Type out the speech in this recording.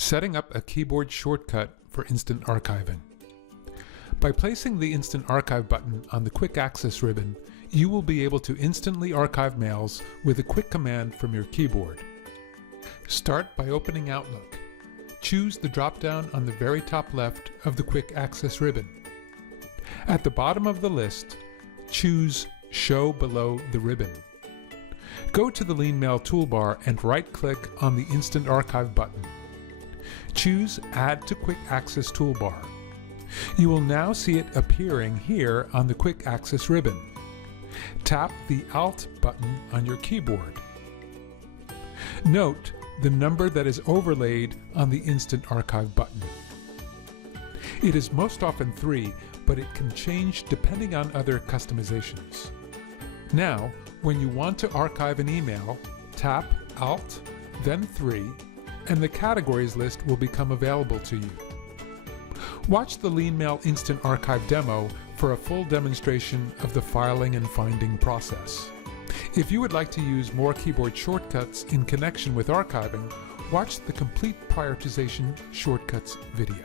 Setting up a keyboard shortcut for instant archiving. By placing the Instant Archive button on the Quick Access ribbon, you will be able to instantly archive mails with a quick command from your keyboard. Start by opening Outlook. Choose the drop-down on the very top left of the Quick Access ribbon. At the bottom of the list, choose Show below the ribbon. Go to the LeanMail toolbar and right-click on the Instant Archive button. Choose Add to Quick Access toolbar. You will now see it appearing here on the Quick Access ribbon. Tap the Alt button on your keyboard. Note the number that is overlaid on the Instant Archive button. It is most often 3, but it can change depending on other customizations. Now, when you want to archive an email, tap Alt, then 3, and the categories list will become available to you. Watch the LeanMail Instant Archive demo for a full demonstration of the filing and finding process. If you would like to use more keyboard shortcuts in connection with archiving, watch the Complete Prioritization Shortcuts video.